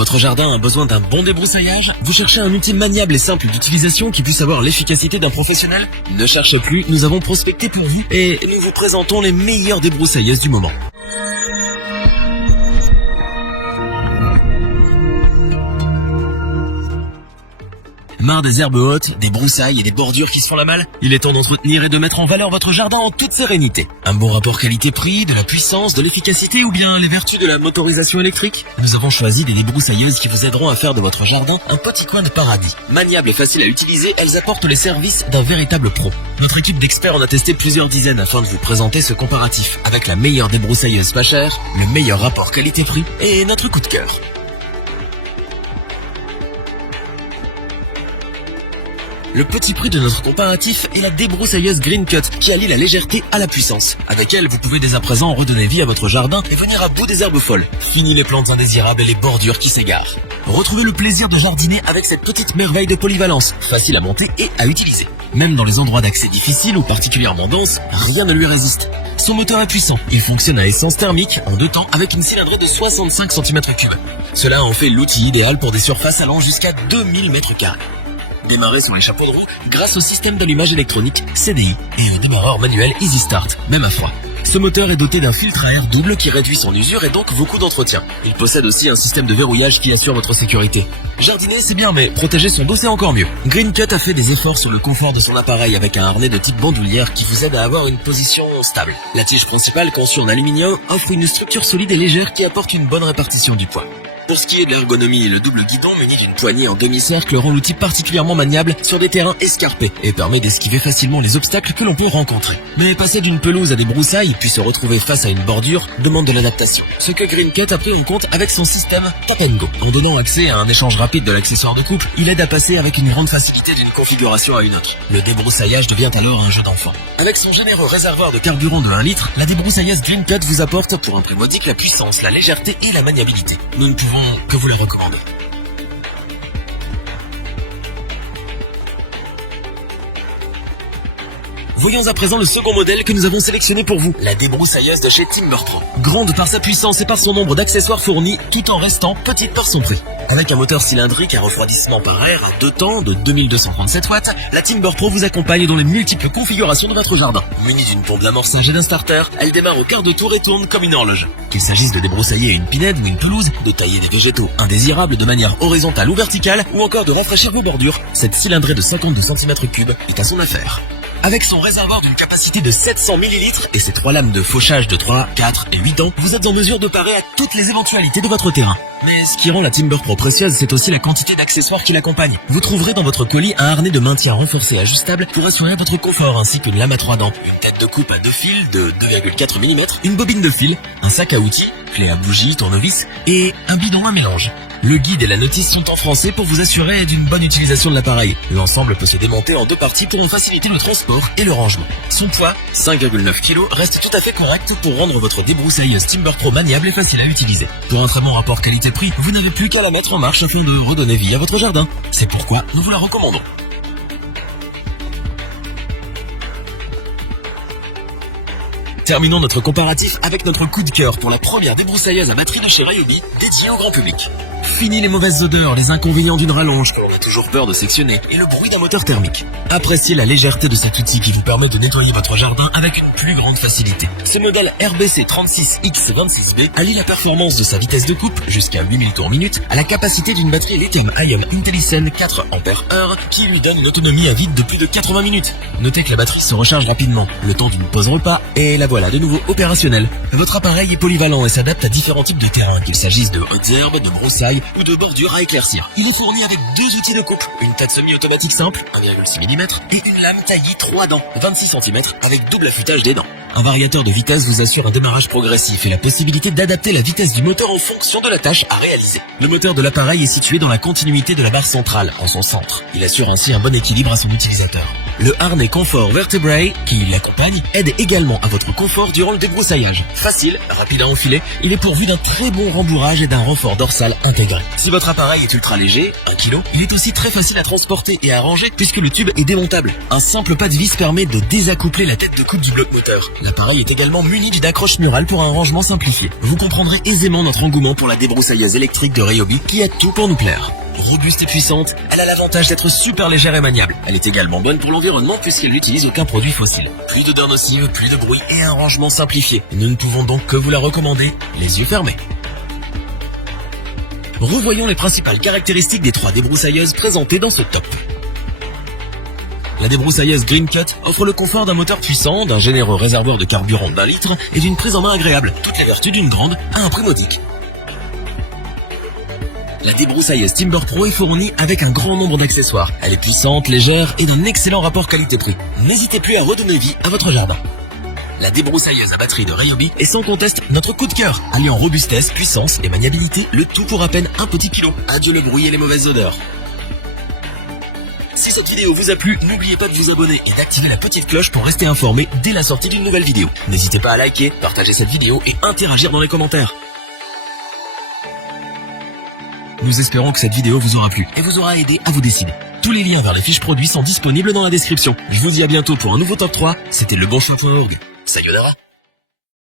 Votre jardin a besoin d'un bon débroussaillage? Vous cherchez un outil maniable et simple d'utilisation qui puisse avoir l'efficacité d'un professionnel? Ne cherchez plus, nous avons prospecté pour vous et nous vous présentons les meilleures débroussailleuses du moment. Marre des herbes hautes, des broussailles et des bordures qui se font la malle? Il est temps d'entretenir et de mettre en valeur votre jardin en toute sérénité. Un bon rapport qualité-prix, de la puissance, de l'efficacité ou bien les vertus de la motorisation électrique? Nous avons choisi des débroussailleuses qui vous aideront à faire de votre jardin un petit coin de paradis. Maniables et faciles à utiliser, elles apportent les services d'un véritable pro. Notre équipe d'experts en a testé plusieurs dizaines afin de vous présenter ce comparatif avec la meilleure débroussailleuse pas chère, le meilleur rapport qualité-prix et notre coup de cœur. Le petit prix de notre comparatif est la débroussailleuse Green Cut qui allie la légèreté à la puissance. Avec elle, vous pouvez dès à présent redonner vie à votre jardin et venir à bout des herbes folles. Fini les plantes indésirables et les bordures qui s'égarent. Retrouvez le plaisir de jardiner avec cette petite merveille de polyvalence, facile à monter et à utiliser. Même dans les endroits d'accès difficiles ou particulièrement denses, rien ne lui résiste. Son moteur est puissant, il fonctionne à essence thermique en 2 temps avec une cylindrée de 65 cm3. Cela en fait l'outil idéal pour des surfaces allant jusqu'à 2000 m². Démarrer sur les chapeaux de roue grâce au système d'allumage électronique CDI et au démarreur manuel Easy Start, même à froid. Ce moteur est doté d'un filtre à air double qui réduit son usure et donc vos coûts d'entretien. Il possède aussi un système de verrouillage qui assure votre sécurité. Jardiner c'est bien, mais protéger son dos c'est encore mieux. Green Cut a fait des efforts sur le confort de son appareil avec un harnais de type bandoulière qui vous aide à avoir une position stable. La tige principale conçue en aluminium offre une structure solide et légère qui apporte une bonne répartition du poids. Pour ce qui est de l'ergonomie, le double guidon muni d'une poignée en demi-cercle rend l'outil particulièrement maniable sur des terrains escarpés et permet d'esquiver facilement les obstacles que l'on peut rencontrer. Mais passer d'une pelouse à des broussailles puis se retrouver face à une bordure demande de l'adaptation. Ce que Green Cut a pris en compte avec son système Tap & Go. En donnant accès à un échange rapide de l'accessoire de couple, il aide à passer avec une grande facilité d'une configuration à une autre. Le débroussaillage devient alors un jeu d'enfant. Avec son généreux réservoir de carburant de 1 litre, la débroussailleuse Green Cut vous apporte pour un prix modique la puissance, la légèreté et la maniabilité. Nous ne pouvons que vous les recommander. Voyons à présent le second modèle que nous avons sélectionné pour vous, la débroussailleuse de chez Timber Pro. Grande par sa puissance et par son nombre d'accessoires fournis, tout en restant petite par son prix. Avec un moteur cylindrique à refroidissement par air à 2 temps de 2237 watts, la Timber Pro vous accompagne dans les multiples configurations de votre jardin. Munie d'une pompe d'amorçage et d'un starter, elle démarre au quart de tour et tourne comme une horloge. Qu'il s'agisse de débroussailler une pinède ou une pelouse, de tailler des végétaux indésirables de manière horizontale ou verticale, ou encore de rafraîchir vos bordures, cette cylindrée de 52 cm3 est à son affaire. Avec son réservoir d'une capacité de 700 ml et ses 3 lames de fauchage de 3, 4 et 8 ans, vous êtes en mesure de parer à toutes les éventualités de votre terrain. Mais ce qui rend la Timber Pro précieuse, c'est aussi la quantité d'accessoires qui l'accompagnent. Vous trouverez dans votre colis un harnais de maintien renforcé ajustable pour assurer votre confort, ainsi qu'une lame à 3 dents, une tête de coupe à 2 fils de 2,4 mm, une bobine de fil, un sac à outils, clé à bougie, tournevis et un bidon à mélange. Le guide et la notice sont en français pour vous assurer d'une bonne utilisation de l'appareil. L'ensemble peut se démonter en 2 parties pour en faciliter le transport et le rangement. Son poids, 5,9 kg, reste tout à fait correct pour rendre votre débroussailleuse Timber Pro maniable et facile à utiliser. Pour un très bon rapport qualité-prix, vous n'avez plus qu'à la mettre en marche afin de redonner vie à votre jardin. C'est pourquoi nous vous la recommandons. Terminons notre comparatif avec notre coup de cœur pour la première débroussailleuse à batterie de chez Ryobi, dédiée au grand public. Fini les mauvaises odeurs, les inconvénients d'une rallonge que l'on a toujours peur de sectionner et le bruit d'un moteur thermique. Appréciez la légèreté de cet outil qui vous permet de nettoyer votre jardin avec une plus grande facilité. Ce modèle RBC 36X26B allie la performance de sa vitesse de coupe, jusqu'à 8000 tours minute, à la capacité d'une batterie lithium-ion Intellicen 4 Ah qui lui donne une autonomie à vide de plus de 80 minutes. Notez que la batterie se recharge rapidement, le temps d'une pause repas, et la voilà de nouveau opérationnelle. Votre appareil est polyvalent et s'adapte à différents types de terrains, qu'il s'agisse de hautes herbes, de broussailles ou de bordures à éclaircir. Il est fourni avec 2 outils de coupe, une tête semi-automatique simple, 1,6 mm, et une lame taillée 3 dents, 26 cm, avec double affûtage des dents. Un variateur de vitesse vous assure un démarrage progressif et la possibilité d'adapter la vitesse du moteur en fonction de la tâche à réaliser. Le moteur de l'appareil est situé dans la continuité de la barre centrale, en son centre. Il assure ainsi un bon équilibre à son utilisateur. Le harnais confort Vertebrae qui l'accompagne aide également à votre confort durant le débroussaillage. Facile, rapide à enfiler, il est pourvu d'un très bon rembourrage et d'un renfort dorsal intégré. Si votre appareil est ultra léger, 1 kg, il est aussi très facile à transporter et à ranger puisque le tube est démontable. Un simple pas de vis permet de désaccoupler la tête de coupe du bloc moteur. L'appareil est également muni d'une accroche murale pour un rangement simplifié. Vous comprendrez aisément notre engouement pour la débroussailleuse électrique de Ryobi qui a tout pour nous plaire. Robuste et puissante, elle a l'avantage d'être super légère et maniable. Elle est également bonne pour l'environnement puisqu'elle n'utilise aucun produit fossile. Plus d'odeur nocive, plus de bruit et un rangement simplifié. Nous ne pouvons donc que vous la recommander, les yeux fermés. Revoyons les principales caractéristiques des 3 débroussailleuses présentées dans ce top. La débroussailleuse Green Cut offre le confort d'un moteur puissant, d'un généreux réservoir de carburant d'1 litre et d'une prise en main agréable. Toutes les vertus d'une grande à un prix modique. La débroussailleuse Timber Pro est fournie avec un grand nombre d'accessoires. Elle est puissante, légère et d'un excellent rapport qualité-prix. N'hésitez plus à redonner vie à votre jardin. La débroussailleuse à batterie de Ryobi est sans conteste notre coup de cœur. Alliant robustesse, puissance et maniabilité, le tout pour à peine un petit kilo. Adieu le bruit et les mauvaises odeurs. Si cette vidéo vous a plu, n'oubliez pas de vous abonner et d'activer la petite cloche pour rester informé dès la sortie d'une nouvelle vidéo. N'hésitez pas à liker, partager cette vidéo et interagir dans les commentaires. Nous espérons que cette vidéo vous aura plu et vous aura aidé à vous décider. Tous les liens vers les fiches produits sont disponibles dans la description. Je vous dis à bientôt pour un nouveau top 3. C'était lebonchoix.org. Sayonara.